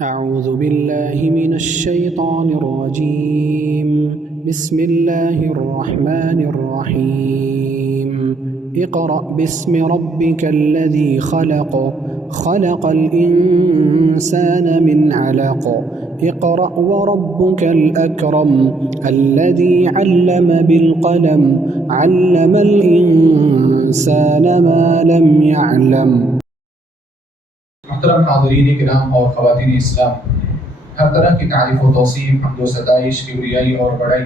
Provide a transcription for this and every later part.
أعوذ بالله من الشيطان الرجيم. بسم الله الرحمن الرحيم. اقرأ باسم ربك الذي خلق خلق الإنسان من علق اقرأ وربك الأكرم الذي علم بالقلم علم الإنسان ما لم يعلم. محترم حاضرین کرام اور خواتین اسلام، ہر طرح کی تعریف و توصیف، حمد و ستائش، کبریائی اور بڑائی،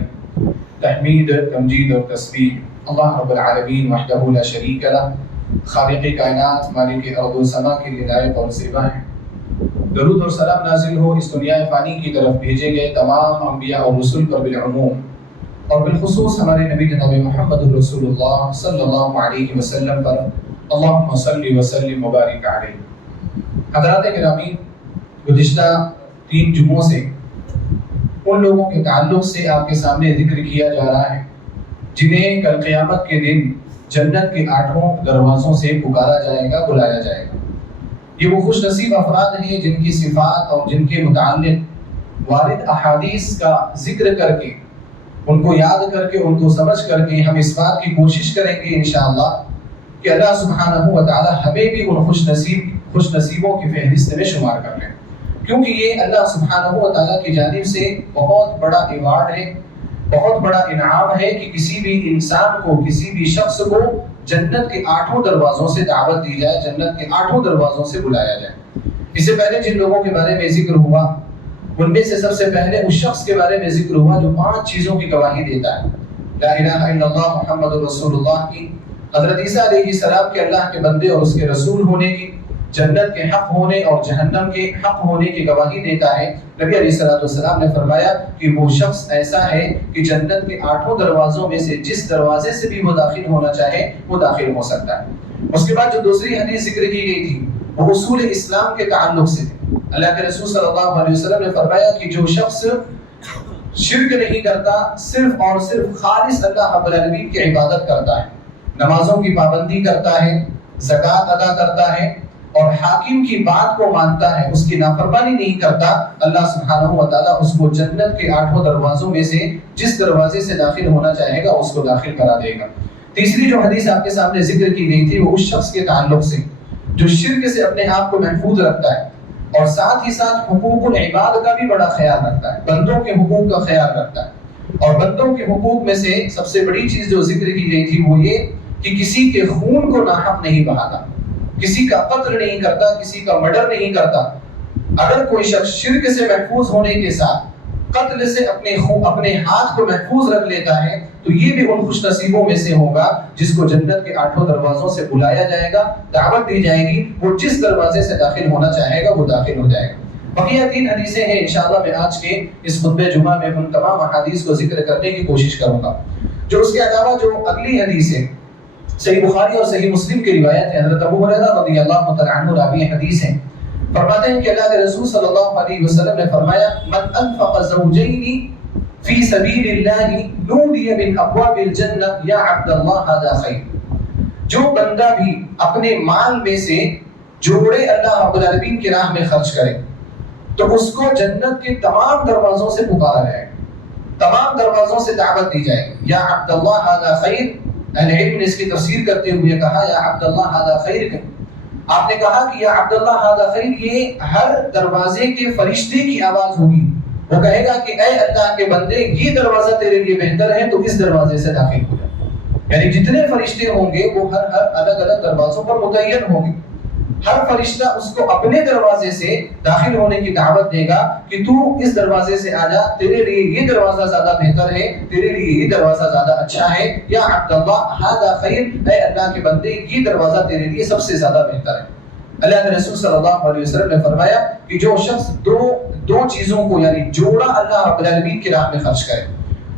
تحمید، تمجید اور تسبیح اللہ رب العالمین وحدہ لا شریک لہ، خالق کائنات، مالک ارض و سما کے لیے لائق اور زیبا ہے۔ درود اور سلام نازل ہو اس دنیا فانی کی طرف بھیجے گئے تمام انبیاء اور رسول پر بالعموم، اور بالخصوص ہمارے نبی جناب محمد رسول اللہ صلی اللہ علیہ وسلم پر، اللہم صلی وسلم مبارک علیہ۔ حضرات گرامی، گزشتہ 3 جمعوں سے ان لوگوں کے تعلق سے آپ کے سامنے ذکر کیا جا رہا ہے جنہیں کل قیامت کے دن جنت کے 8 دروازوں سے پکارا جائے گا، بلایا جائے گا۔ یہ وہ خوش نصیب افراد ہیں جن کی صفات اور جن کے متعلق وارد احادیث کا ذکر کر کے، ان کو یاد کر کے، ان کو سمجھ کر کے ہم اس بات کی کوشش کریں گے انشاءاللہ کہ اللہ سبحانہ و تعالی ہمیں بھی ان خوش نصیبوں کی فہرست میں شمار کر لیں، کیونکہ یہ اللہ سبحانہ و تعالیٰ کی جانب سے بہت بڑا ایوارڈ ہے، بہت بڑا انعام ہے کہ کسی بھی انسان کو، کسی بھی شخص کو جنت کے 8 دروازوں سے دعوت دی جائے، جنت کے 8 دروازوں سے بلایا جائے۔ اس سے پہلے جن لوگوں کے بارے میں ذکر ہوا، ان میں سے سب سے پہلے اس شخص کے بارے میں ذکر ہوا جو 5 چیزوں کی گواہی دیتا ہے، لا الہ الا اللہ محمد رسول اللہ کی، حضرت عیسیٰ علیہ السلام کے اللہ کے بندے اور اس کے رسول ہونے کی، جنت کے حق ہونے اور جہنم کے حق ہونے کی گواہی دیتا ہے۔ نبی علیہ السلام نے فرمایا کہ وہ شخص ایسا ہے کہ جنت کے 8 دروازوں میں سے جس دروازے سے بھی وہ داخل ہونا چاہے وہ داخل ہو سکتا ہے۔ اس کے بعد جو دوسری حدیث ذکر کی گئی تھی وہ اصول اسلام کے تعلق سے تھی۔ اللہ کے رسول صلی اللہ علیہ وسلم نے فرمایا کہ جو شخص شرک نہیں کرتا، صرف اور صرف خالص اللہ رب العالمین کی عبادت کرتا ہے، نمازوں کی پابندی کرتا ہے، زکوٰۃ ادا کرتا ہے اور حاکم کی بات کو مانتا ہے، اس کی نافرمانی نہیں کرتا، اللہ سبحانہ و تعالیٰ اس کو جنت کے 8 دروازوں میں سے جس دروازے سے داخل ہونا چاہے گا اس کو داخل کرا دے گا۔ تیسری جو حدیث آپ کے سامنے ذکر کی گئی تھی وہ اس شخص کے تعلق سے جو شرک سے اپنے آپ کو محفوظ رکھتا ہے اور ساتھ ہی ساتھ حقوق العباد کا بھی بڑا خیال رکھتا ہے، بندوں کے حقوق کا خیال رکھتا ہے۔ اور بندوں کے حقوق میں سے سب سے بڑی چیز جو ذکر کی گئی تھی وہ یہ کہ کسی کے خون کو ناحق نہیں بہاتا، کسی کا قتل نہیں کرتا، کسی کا مرڈر نہیں کرتا۔ اگر کوئی شخص شرک سے محفوظ ہونے کے ساتھ قتل سے اپنے ہاتھ کو محفوظ رکھ لیتا ہے تو یہ بھی ان خوش نصیبوں میں سے ہوگا جس کو جنت کے 8 دروازوں سے بلایا جائے گا، دعوت دی جائے گی، وہ جس دروازے سے داخل ہونا چاہے گا وہ داخل ہو جائے گا۔ بقیہ 3 حدیثیں ہیں، انشاءاللہ میں آج کے اس خطبہ جمعہ میں ان تمام احادیث کو ذکر کرنے کی کوشش کروں گا۔ جو اس کے علاوہ جو اگلی حدیث ہے، صحیح بخاری اور صحیح مسلم کی روایت ہے، حضرت ابو ہریرہ رضی اللہ تعالی عنہ راوی حدیث ہے، فرماتے ہیں کہ اللہ کے رسول صلی اللہ علیہ وسلم نے فرمایا من انفق زوجین فی سبیل اللہ نودی من ابواب الجنہ یا عبد اللہ ھذا خیر۔ جو بندہ بھی اپنے مال میں سے جوڑے اللہ رب العالمین کی راہ میں خرچ کرے تو اس کو جنت کے تمام دروازوں سے پکارا جائے گا، تمام دروازوں سے دعوت دی جائے گی، یا عبد اللہ ھذا خیر۔ اہل علم نے اس کی تفسیر کرتے ہوئے کہا یا عبد اللہ ھذا خیر، آپ نے کہا کہ یا عبد اللہ ھذا خیر، یہ ہر دروازے کے فرشتے کی آواز ہوگی، وہ کہے گا کہ اے اللہ کے بندے یہ دروازہ تیرے لیے بہتر ہے تو اس دروازے سے داخل ہو جا۔ یعنی جتنے فرشتے ہوں گے وہ ہر الگ الگ دروازوں پر متعین ہوں گے، ہر فرشتہ اس کو اپنے دروازے سے داخل ہونے کی دعوت دے گا کہ تو اس دروازے سے آ جا، تیرے لیے یہ دروازہ زیادہ بہتر ہے، تیرے لیے یہ دروازہ زیادہ اچھا ہے، یا عبد اللہ ھذا خیر، اے اللہ کے بندے یہ دروازہ تیرے لیے سب سے زیادہ بہتر ہے۔ اللہ کے رسول صلی اللہ علیہ وسلم نے فرمایا کہ جو شخص دو چیزوں کو یعنی جوڑا اللہ رب العالمین کی راہ میں خرچ کرے۔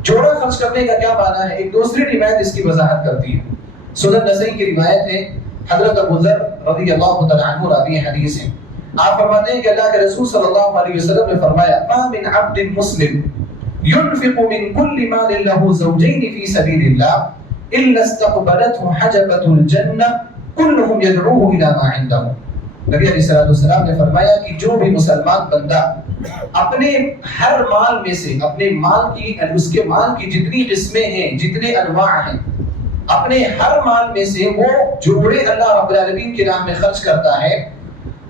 جوڑا خرچ کرنے کا کیا معنی ہے؟ ایک دوسری روایت اس کی وضاحت کرتی ہے، سنن نسائی کی روایت ہے، حضرت ابو ذر رضی اللہ تعالی عنہ راوی حدیث ہے، آپ فرماتے ہیں کہ اللہ کے رسول صلی اللہ علیہ وسلم نے فرمایا ما من عبد مسلم ينفق من كل مال له زوجين في سبيل الله الا استقبلته حجبة الجنة كلهم يدعوه الى ما عنده۔ نبی علیہ السلام نے فرمایا کہ جو بھی مسلمان بندہ اپنے ہر مال میں سے، اپنے مال کی، اس کے مال کی جتنی قسمیں ہیں، جتنے انواع ہیں، اپنے ہر مال میں سے وہ جوڑے اللہ رب العالمین کی راہ میں خرچ کرتا ہے،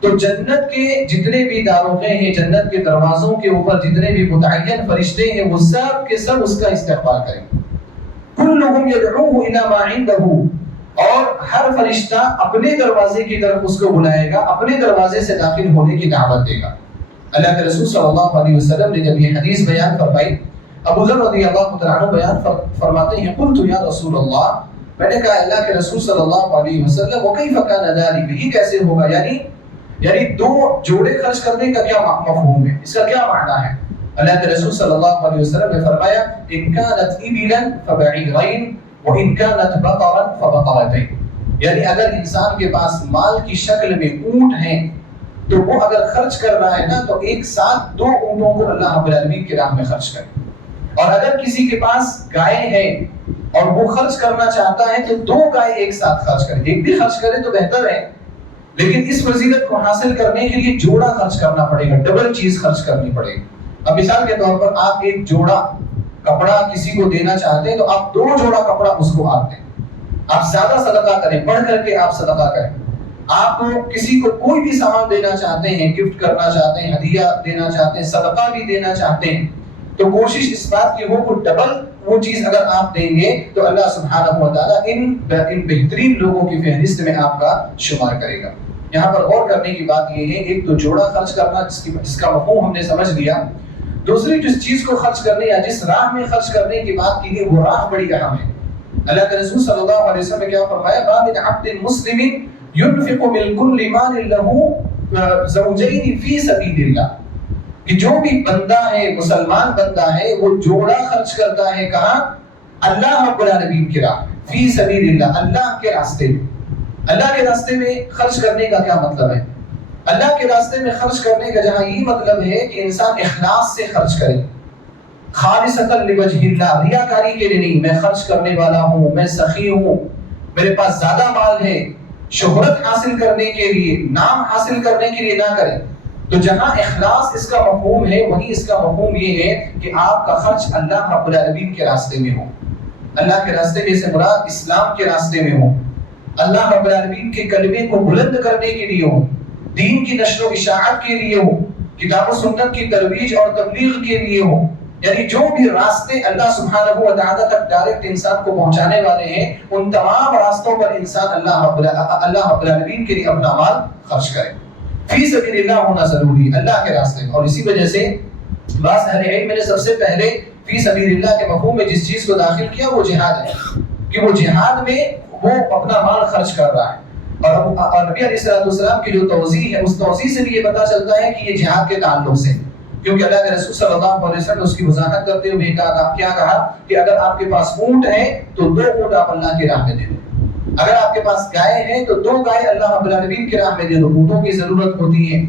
تو جنت کے جتنے بھی داروغے ہیں، جنت کے دروازوں کے اوپر جتنے بھی متعین فرشتے ہیں، وہ سب کے سب اس کا استقبال کریں گے. کلہم یدعوہ الی ما عندہ، اور ہر فرشتہ اپنے دروازے کی طرف اس کو بلائے گا، اپنے دروازے سے داخل ہونے کی دعوت دے گا. اللہ کے رسول صلی اللہ علیہ وسلم نے جب یہ حدیث بیان فرمائی، ابو ذر رضی اللہ تعالیٰ عنہ بیان فرماتے ہیں، قلت یا رسول اللہ، میں نے کہا اللہ کے رسول صلی اللہ علیہ وسلم، وکیف کان ذلک، یہ کیسے ہوگا؟ یعنی دو جوڑے خرچ کرنے کا کیا مفہوم ہے، اس کا کیا معنی ہے؟ اللہ کے رسول صلی اللہ علیہ وسلم نے فرمایا، ان کانت ابلا فبعیرین وان کانت بقرا فبقرتین، یعنی اگر انسان کے پاس مال کی شکل میں اونٹ ہیں تو وہ اگر خرچ کر رہا ہے نا، تو ایک ساتھ 2 اونٹوں کو اللہ رب العالمین کی راہ میں خرچ کرے. اور اگر کسی کے پاس گائے ہے اور وہ خرچ کرنا چاہتا ہے تو 2 گائے ایک ساتھ خرچ کرے. ایک بھی خرچ کرے تو بہتر ہے، لیکن اس فضیلت کو حاصل کرنے کے لیے جوڑا خرچ کرنا پڑے گا، ڈبل چیز خرچ کرنی پڑے گی. اب مثال کے طور پر آپ ایک جوڑا کپڑا کسی کو دینا چاہتے ہیں تو آپ 2 جوڑا کپڑا اس کو آپ دیں. آپ زیادہ صدقہ کریں، بڑھ کر کے آپ صدقہ کریں. آپ کسی کو کوئی بھی سامان دینا چاہتے ہیں، گفٹ کرنا چاہتے ہیں، ہدیہ دینا چاہتے ہیں، صدقہ بھی دینا چاہتے ہیں، تو کوشش اس بات کی ہو کہ ڈبل وہ چیز اگر آپ دیں گے تو اللہ سبحانہ و تعالیٰ ان بہترین لوگوں کی فہرست میں آپ کا شمار کرے گا. یہاں پر غور کرنے کی بات یہ ہے، ایک تو جوڑا خرچ کرنا جس کا مفہوم ہم نے سمجھ لیا. دوسری جس چیز کو خرچ کرنے یا جس راہ میں خرچ کرنے کی بات کی ہے، وہ راہ بڑی اہم ہے. اللہ کے رسول صلی اللہ علیہ وسلم نے کیا فرمایا، ما من عبد مسلم ينفق من كل مال له زوجين في سبيل الله، کہ جو بھی بندہ ہے، مسلمان بندہ ہے، وہ جوڑا خرچ کرتا ہے کہاں؟ اللہ رب العالمین کی راہ میں، فی سبیل اللہ، اللہ کے راستے میں. اللہ کے راستے میں خرچ کرنے کا کیا مطلب ہے؟ اللہ کے راستے میں خرچ کرنے کا جہاں یہ مطلب ہے کہ انسان اخلاص سے خرچ کرے، خالصۃ لوجہ اللہ، ریاکاری کے لیے نہیں. میں خرچ کرنے والا ہوں، میں سخی ہوں، میرے پاس زیادہ مال ہے، شہرت حاصل کرنے کے لیے، نام حاصل کرنے کے لیے نہ کریں. تو جہاں اخلاص اس کا مفہوم ہے، وہیں اس کا مفہوم یہ ہے کہ آپ کا خرچ اللہ رب العالمین کے راستے میں ہو. اللہ کے راستے میں سے مراد اسلام کے راستے میں ہو، اللہ رب العالمین کے کلمے کو بلند کرنے کے لیے ہو، دین کی نشر و اشاعت کے لیے ہو، کتاب و سنت کی ترویج اور تبلیغ کے لیے ہو. یعنی جو بھی راستے اللہ سبحانہ و تعالیٰ تک ڈائریکٹ انسان کو پہنچانے والے ہیں، ان تمام راستوں پر انسان اللہ رب العالمین کے لیے اپنا مال خرچ کرے. فی سبیل اللہ ہونا ضروری ہے، اللہ کے راستے میں. اور اسی وجہ سے بعض اہل علم نے سب سے پہلے فی سبیل اللہ کے مفہوم میں جس چیز کو داخل کیا وہ جہاد ہے، کہ وہ جہاد میں وہ اپنا مال خرچ کر رہا ہے. اور نبی علیہ السلام کی جو توضیح ہے، اس توضیح سے بھی یہ پتہ چلتا ہے کہ یہ جہاد کے تعلق سے، کیونکہ اللہ کے رسول صلی اللہ علیہ وسلم نے اس کی وضاحت کرتے ہوئے کیا کہا کہ اگر آپ کے پاس اونٹ ہے تو 2 اونٹ آپ اللہ کی راہ میں دے دو. اگر آپ کے پاس گائے ہیں تو 2 گائے اللہ رب العالمین کی راہ میں دے دو. اونٹوں کی ضرورت ہوتی ہے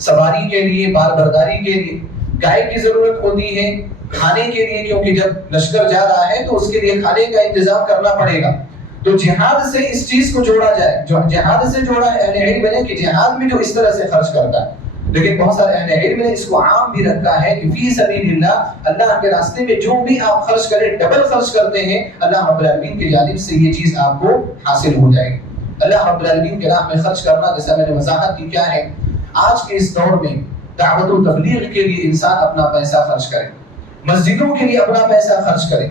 سواری کے لیے، بار برداری کے لیے. گائے کی ضرورت ہوتی ہے کھانے کے لیے، کیونکہ جب لشکر جا رہا ہے تو اس کے لیے کھانے کا انتظام کرنا پڑے گا. تو جہاد سے اس چیز کو جوڑا جائے، جو جہاد سے جوڑا ہے. اہل علم نے کہ جہاد میں جو اس طرح سے خرچ کرتا ہے، لیکن بہت سارے اہل علم نے اس کو عام بھی رکھا ہے کہ فی سبیل اللہ، اللہ کے راستے میں جو بھی آپ خرچ کریں، ڈبل خرچ کرتے ہیں، اللہ رب العالمین کی جانب سے یہ چیز آپ کو حاصل ہو جائے گی. اللہ رب العالمین کے راہ میں خرچ کرنا، جیسا میں نے وضاحت کی کیا ہے، آج کے اس دور میں دعوت و تبلیغ کے لیے انسان اپنا پیسہ خرچ کرے، مسجدوں کے لیے اپنا پیسہ خرچ کرے،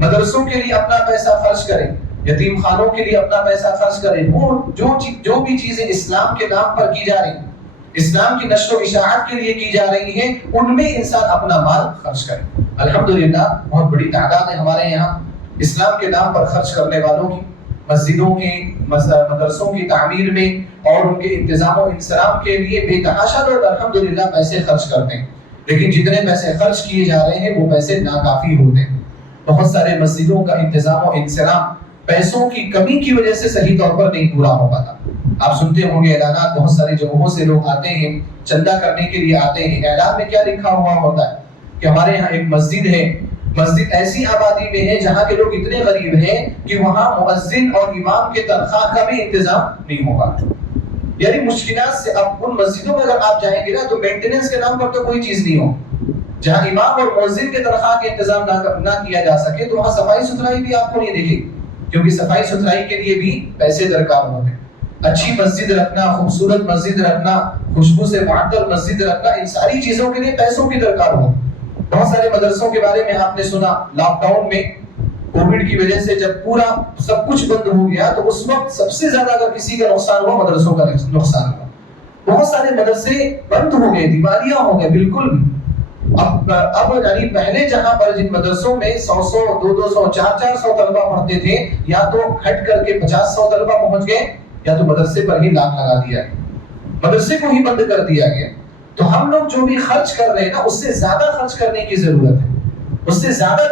مدرسوں کے لیے اپنا پیسہ خرچ کرے، یتیم خانوں کے لیے اپنا پیسہ خرچ کرے. وہ جو بھی چیزیں اسلام کے نام پر کی جا رہی ہیں، اسلام کی نشر و اشاعت کے لیے کی جا رہی ہیں، ان میں انسان اپنا مال خرچ کرے. الحمدللہ بہت بڑی تعداد ہے ہمارے یہاں اسلام کے نام پر خرچ کرنے والوں کی، مسجدوں کی، مدرسوں کی تعمیر میں اور ان کے انتظام و انصراف کے لیے بے تحاشا لوگ الحمدللہ پیسے خرچ کرتے ہیں. لیکن جتنے پیسے خرچ کیے جا رہے ہیں وہ پیسے ناکافی ہوتے ہیں. بہت سارے مسجدوں کا انتظام و انصراف پیسوں کی کمی کی وجہ سے صحیح طور پر نہیں پورا ہو پاتا. آپ سنتے ہوں گے اعلانات، بہت ساری جگہوں سے لوگ آتے ہیں، چندہ کرنے کے لیے آتے ہیں. اعلان میں کیا لکھا ہوا ہوتا ہے کہ ہمارے یہاں ایک مسجد ہے، مسجد ایسی آبادی میں ہے جہاں کے لوگ اتنے غریب ہیں کہ وہاں مؤذن اور امام کے تنخواہ کا بھی انتظام نہیں ہوگا. یعنی مشکلات سے اب ان مسجدوں میں اگر آپ جائیں گے نا تو مینٹیننس کے نام پر تو کوئی چیز نہیں ہو، جہاں امام اور مؤذن کے تنخواہ کے انتظام نہ کیا جا سکے تو وہاں صفائی ستھرائی بھی آپ کو نہیں دکھے گی، کیونکہ صفائی ستھرائی کے لیے بھی پیسے درکار ہوتے ہیں۔ اچھی مسجد رکھنا، خوبصورت مسجد رکھنا، خوشبو سے معطر مسجد رکھنا، ان ساری چیزوں کے لیے پیسوں کی درکار ہو۔ بہت سارے مدرسوں کے بارے میں آپ نے سنا، لاک ڈاؤن میں کووڈ کی وجہ سے جب پورا سب کچھ بند ہو گیا تو اس وقت سب سے زیادہ اگر کسی کا نقصان ہوا مدرسوں کا نقصان ہوا۔ بہت سارے مدرسے بند ہو گئے، دیوالیاں ہو گئے بالکل بھی۔ اب یعنی پہلے جہاں پر جن مدرسوں میں 100 200 400 طلبہ پڑھتے تھے، یا تو ہٹ کر کے 50 طلبہ پہنچ گئے، یا تو مدرسے پر ہی لاک لگا دیا گیا، مدرسے کو ہی بند کر دیا گیا۔ تو ہم لوگ جو بھی خرچ کر رہے ہیں نا، اس سے زیادہ خرچ کرنے کی ضرورت ہے، اس سے زیادہ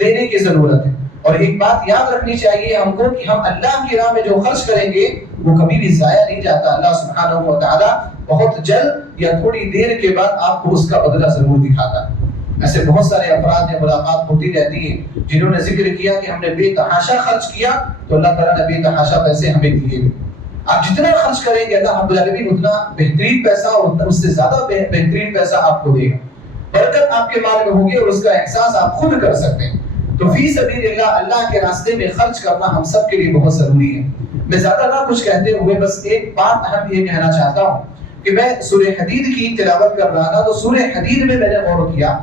دینے کی ضرورت ہے۔ اور ایک بات یاد رکھنی چاہیے ہم کو کہ ہم اللہ کی راہ میں جو خرچ کریں گے وہ کبھی بھی ضائع نہیں جاتا۔ اللہ سبحانہ و تعالی بہت جلد یا تھوڑی دیر کے بعد آپ کو اس کا بدلہ ضرور دکھاتا ہے۔ ایسے بہت سارے افراد ہیں، ملاقات ہوتی رہتی ہے، جنہوں نے ذکر کیا کہ ہم نے بے تحاشا خرچ کیا تو اللہ تعالیٰ نے بے تحاشا پیسے ہمیں دیے بھی۔ آپ جتنا خرچ کریں گے اللہ رب العالمین اتنا بہترین پیسہ اور اس سے زیادہ بہترین پیسہ آپ کو دے گا۔ برکت آپ کے مال میں ہوگی اور اس کا احساس آپ خود کر سکتے ہیں۔ تو فی سبیل اللہ، اللہ کے راستے میں خرچ کرنا ہم سب کے لیے بہت ضروری ہے۔ میں زیادہ نہ کچھ کہتے ہوئے بس ایک بات اہم یہ کہنا چاہتا ہوں کہ میں سورہ حدید کی تلاوت کر رہا تھا تو سورہ حدید میں نے غور کیا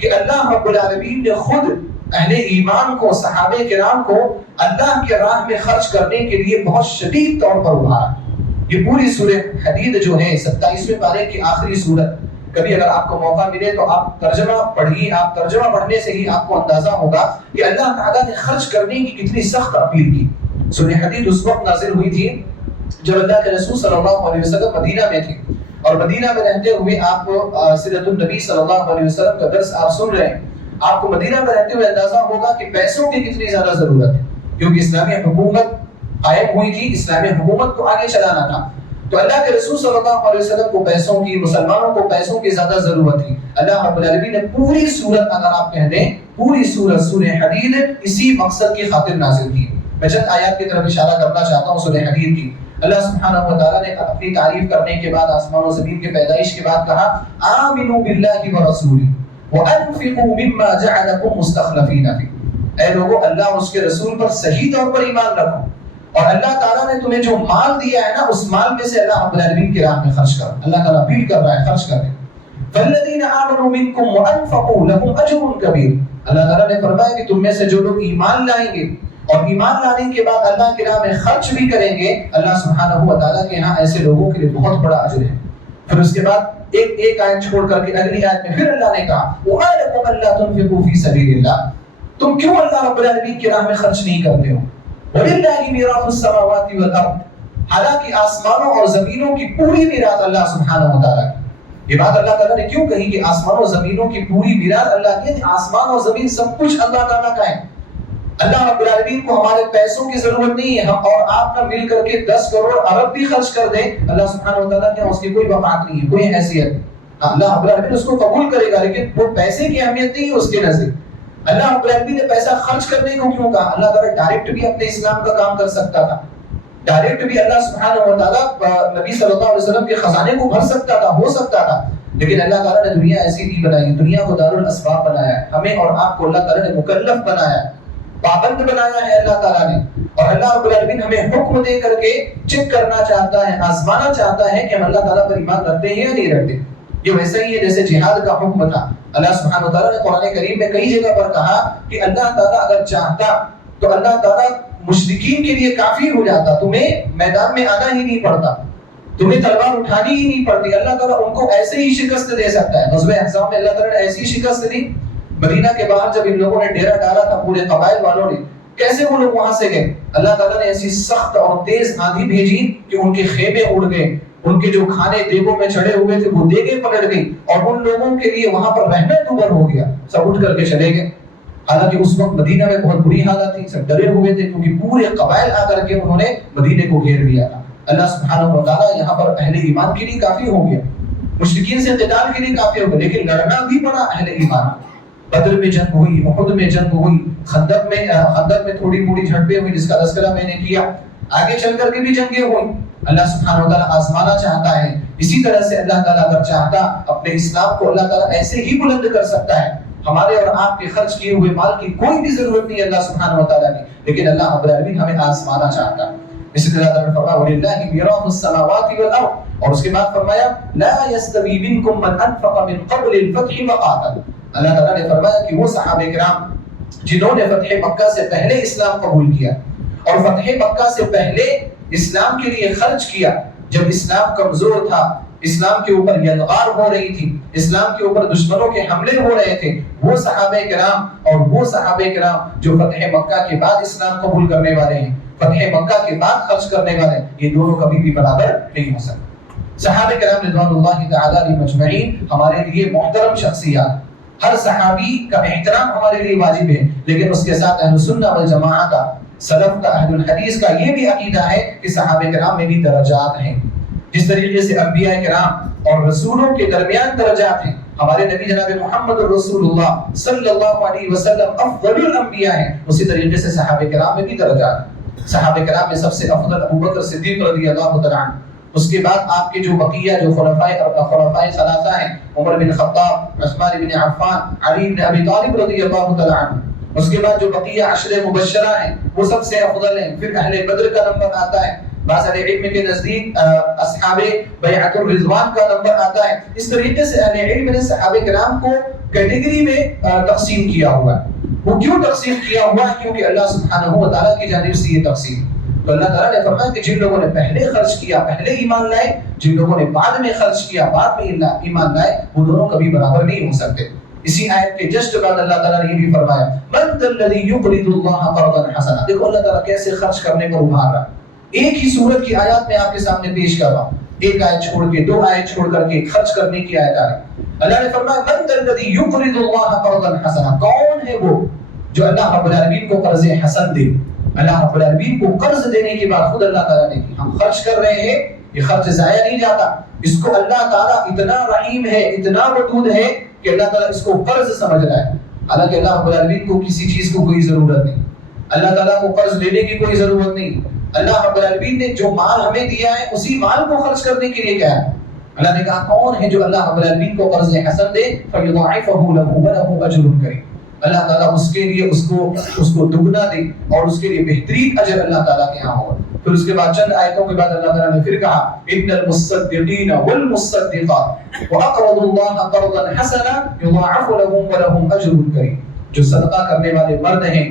کہ اللہ رب العالمین نے خود اہل ایمان کو، صحابہ کرام کو اللہ کے راہ میں خرچ کرنے کے لیے بہت شدید طور پر ابھارا۔ یہ پوری سورہ حدید جو ہے 27ویں پارے کی آخری سورت، کبھی اگر آپ کو موقع ملے تو آپ ترجمہ پڑھیے، آپ ترجمہ پڑھنے سے ہی آپ کو اندازہ ہوگا کہ اللہ تعالیٰ نے خرچ کرنے کی کتنی سخت اپیل کی۔ سورہ حدید اس وقت نازل ہوئی تھی جب اللہ کے رسول صلی اللہ علیہ وسلم مدینہ میں تھے، اور مدینہ میں رہتے ہوئے آپ سیرت النبی صلی اللہ علیہ وسلم کا درس آپ سن رہے ہیں، آپ کو مدینہ میں رہتے ہوئے اندازہ ہوگا کہ پیسوں کی کتنی زیادہ ضرورت ہے، کیونکہ اسلامی حکومت قائم ہوئی تھی، اسلامی حکومت کو آگے چلانا تھا۔ تو اللہ کے رسول صلی اللہ علیہ وسلم کو پیسوں کی، مسلمانوں کو پیسوں کی زیادہ ضرورت تھی۔ اللہ رب العالمین نے پوری سورت، اگر آپ کہہ دیں پوری سورت سورہ حدید اسی مقصد کی خاطر نازل کی۔ میں چند آیات کی طرف اشارہ کرنا چاہتا ہوں سورہ حدید کی۔ اللہ سبحانہ و تعالیٰ نے اپنی تعریف کرنے کے بعد، آسمان و زمین کے پیدائش کے بعد کہا آمنوا باللہ ورسولہ وانفقوا مما جعلکم مستخلفین فیہ، اے لوگو اللہ اور اس کے رسول پر صحیح طور پر ایمان رکھو، اور اللہ تعالیٰ نے تمہیں جو مال دیا ہے نا اس مال میں سے اللہ رب العالمین کی راہ میں خرچ کرو۔ اللہ تعالیٰ اپیل کر رہا ہے خرچ کریں۔ فالذین آمنوا منکم وانفقوا لهم اجر کبیر، اللہ تعالیٰ نے فرمایا کہ تم میں سے جو لوگ ایمان لائیں گے اور ایمان لانے کے بعد اللہ کی راہ میں خرچ بھی کریں گے، اللہ سبحانہ و تعالیٰ کے ہاں ایسے لوگوں کے لیے بہت بڑا اجر ہے۔ پھر اس کے بعد ایک آیت چھوڑ کر کے اگلی آیت میں پھر اللہ نے کہا وَمَا لَكُمْ أَلَّا تُنْفِقُوا فِي سَبِيلِ اللَّهِ، تم کیوں اللہ رب العالمین کی راہ میں خرچ نہیں کرتے ہو؟ وَلِلَّهِ مِيرَاثُ السَّمَاوَاتِ وَالْأَرْضِ، حالانکہ آسمانوں اور زمینوں کی پوری میراث اللہ سبحانہ و تعالیٰ کی۔ یہ بات اللہ تعالیٰ نے کیوں کہی کہ آسمان و زمینوں کی پوری میراث اللہ کی؟ آسمان اور زمین سب کچھ اللہ تعالیٰ کا ہے۔ اللہ رب العالمین کو ہمارے پیسوں کی ضرورت نہیں ہے، ہم اور آپ نہ مل کر کے 10 کروڑ ارب بھی خرچ کر دیں، اللہ سبحانہ و تعالیٰ کے اس کی کوئی وقعت نہیں ہے، کوئی حیثیت۔ اللہ رب العالمین اس کو قبول کرے گا، لیکن وہ پیسے کی اہمیت نہیں ہے اس کے نزدیک۔ اللہ رب العالمین نے پیسہ خرچ کرنے کو کیوں کہا؟ اللہ تعالیٰ ڈائریکٹ بھی اپنے اسلام کا کام کر سکتا تھا، ڈائریکٹ بھی اللہ سبحانہ و تعالیٰ نبی صلی اللہ علیہ وسلم کے خزانے کو بھر سکتا تھا، ہو سکتا تھا، لیکن اللہ تعالیٰ نے دنیا ایسی نہیں بنائی، دنیا کو دارالاسباب بنایا ہے، ہمیں اور آپ کو اللہ تعالیٰ نے مکلف بنایا ہے، پابند بنایا ہے اللہ تعالیٰ نے، اور اللہ رب العالمین ہمیں حکم دے کر کے چیک کرنا چاہتا ہے، آزمانا چاہتا ہے کہ ہم اللہ تعالیٰ پر ایمان رکھتے ہیں یا نہیں رکھتے۔ یہ ویسا ہی ہے جیسے جہاد کا حکم تھا، اللہ سبحانہ وتعالیٰ نے قرآن کریم میں کئی جگہ پر کہا کہ اللہ تعالیٰ اگر چاہتا تو اللہ تعالیٰ مشرکین کے لیے کافی ہو جاتا، تمہیں میدان میں آنا ہی نہیں پڑتا، تمہیں تلوار اٹھانی ہی نہیں پڑتی، اللہ تعالیٰ ان کو ایسے ہی شکست دے سکتا ہے۔ غزوہ احزاب میں اللہ تعالیٰ نے ایسی شکست دی، مدینہ کے باہر جب ان لوگوں نے ڈیرا ڈالا تھا پورے قبائل والوں نے، کیسے وہ لوگ وہاں سے گئے؟ اللہ تعالیٰ نے ایسی سخت اور تیز آندھی بھیجی کہ ان کے خیمے اڑ گئے، ان کے جو کھانے دیگوں میں چڑھے ہوئے تھے وہ دیگیں پلٹ گئی، اور ان لوگوں کے لیے وہاں پر رہنا دوبر ہو گیا، سب اٹھ کر کے چلے گئے۔ حالانکہ اس وقت مدینہ میں بہت بری حالت تھی، سب ڈرے ہوئے تھے کیونکہ پورے قبائل آ کر کے انہوں نے مدینے کو گھیر لیا تھا۔ اللہ سبحانہ و تعالیٰ یہاں پر اہل ایمان کے لیے کافی ہو گیا، مشرکین سے قتال کے لیے کافی ہو گیا، لیکن لڑنا بھی پڑا اہل ایمان۔ بدر میں جنگ ہوئی، احد میں جنگ ہوئی، خندق میں تھوڑی موڑی جھڑپیں ہوئی جس کا تذکرہ میں نے کیا، آگے چل کر کے بھی جنگیں ہوئی، اللہ سبحانہ وتعالیٰ آزمانا چاہتا ہے. اسی طرح سے اللہ تعالیٰ اگر چاہتا اپنے اسلام کو اللہ تعالیٰ ایسے ہی بلند کر سکتا ہے. ہمارے اور آپ کے خرچ کیے ہوئے مال کی کوئی بھی ضرورت نہیں ہے اللہ سبحانہ وتعالیٰ کی، لیکن اللہ رب العالمین ہمیں آزمانا چاہتا ہے. اسی طرح اللہ نے فرمایا وَلِلَّهِ مِيرَاثُ السَّمَاوَاتِ وَالْأَرْضِ، اور اس کے بعد فرمایا لَا يَسْتَوِي مِنْكُمْ مَنْ أَنْفَقَ مِنْ قَبْلِ الْفَتْحِ وَقَاتَلَ. اللہ تعالیٰ نے فرمایا کہ وہ صحابہ کرام جنہوں نے فتح مکہ سے پہلے اسلام قبول کیا اور فتح مکہ سے پہلے اسلام کے لیے خرچ کیا، جب اسلام کمزور تھا، اسلام کے اوپر یلغار ہو رہی تھی، اسلام کے اوپر دشمنوں کے حملے ہو رہے تھے، وہ صحابہ کرام اور وہ صحابہ کرام جو فتح مکہ کے بعد اسلام قبول کرنے والے ہیں، فتح مکہ کے بعد خرچ کرنے والے ہیں، یہ دونوں کبھی بھی برابر نہیں ہو سکتے. صحابہ کرام رضوان اللہ تعالی علیہم مجمعین ہمارے لیے محترم شخصیات، ہر صحابی کا احترام ہمارے لیے واجب ہے، لیکن اس کے ساتھ اہل سنہ والجماعہ کا، سلف کا، اہل الحدیث کا یہ بھی عقیدہ ہے کہ صحابہ کرام میں بھی درجات ہیں. جس طریقے سے انبیاء کرام اور رسولوں کے درمیان درجات ہیں، ہمارے نبی جناب محمد رسول اللہ صلی اللہ علیہ وسلم افضل الانبیاء ہیں، اسی طریقے سے صحابہ کرام میں بھی درجات ہیں. صحابہ کرام میں سب سے افضل ابوبکر صدیق رضی اللہ تعالی عنہ، اس کے بعد آپ کے جو بقیہ جو خلفائے ثلاثہ ہیں، عمر بن خطاب، عثمان بن عفان، علی بن ابی طالب رضی اللہ تعالی عنہ، اس کے بعد جو بقیہ عشر مبشرہ ہیں وہ سب سے افضل ہیں. پھر اہل بدر کا نمبر آتا ہے، بعض اہل علم کے نزدیک اصحاب بیعت الرضوان کا نمبر آتا ہے. اس طریقے سے اہل علم نے صحابہ کرام کو کیٹیگری میں تقسیم کیا ہوا ہے. وہ کیوں تقسیم کیا ہوا ہے؟ کیونکہ اللہ سبحانہ و تعالیٰ کی جانب سے یہ تقسیم. تو اللہ تعالیٰ نے فرمایا کہ جن لوگوں نے پہلے خرچ کیا، پہلے ایمان لائے، جن لوگوں نے بعد میں خرچ کیا، بعد میں ایمان لائے، وہ دونوں کبھی برابر نہیں ہو سکتے. اسی آیت کے جسٹ بعد اللہ تعالیٰ نے یہ بھی فرمایا مَنْ ذَا الَّذِي يُقْرِضُ اللَّهَ قَرْضًا حَسَنًا. دیکھو اللہ تعالیٰ کیسے خرچ کرنے کو ابھار رہا. ایک ہی سورت کی آیات میں آپ کے سامنے پیش کر رہا ہوں، ایک آیت چھوڑ کے، دو آیت چھوڑ کر کے خرچ کرنے کی آیت آ رہی. اللہ نے فرمایا مَنْ ذَا الَّذِي يُقْرِضُ اللَّهَ قَرْضًا حَسَنًا. کون ہے وہ جو اللہ رب العالمین کو قرض حسن دے؟ اللہ رب العالمین کو قرض دینے کے بعد خود اللہ تعالیٰ نے کہ ہم خرچ کر رہے ہیں، یہ خرچ ضائع نہیں جاتا. اس کو اللہ تعالیٰ اتنا رحیم ہے، اتنا ودود ہے کہ اللہ تعالیٰ اس کو قرض سمجھ رہا ہے. حالانکہ اللہ رب العالمین کو کسی چیز کو کوئی ضرورت نہیں، اللہ تعالیٰ کو قرض لینے کی کوئی ضرورت نہیں. اللہ رب العالمین نے جو مال ہمیں دیا ہے اسی مال کو خرچ کرنے کے لیے کہا ہے. اللہ نے کہا کون ہے جو اللہ رب العالمین کو قرض حسن دے فَيُضَاعِفَهُ لَهُ وَلَهُ أَجْرٌ كَرِيمٌ. اللہ تعالیٰ اس کے لیے اس کو دگنا دے اور اس کے لیے بہترین اجر اللہ تعالیٰ کے یہاں ہوگا. پھر اس کے بعد چند آیتوں کے بعد اللہ تعالیٰ نے پھر کہا إِنَّ الْمُصَّدِّقِينَ وَالْمُصَّدِّقَاتِ وَأَقْرَضُوا اللَّهَ قَرْضًا حَسَنًا يُضَاعَفُ لَهُمْ وَلَهُمْ أَجْرٌ كَرِيمٌ. جو صدقہ کرنے والے مرد ہیں،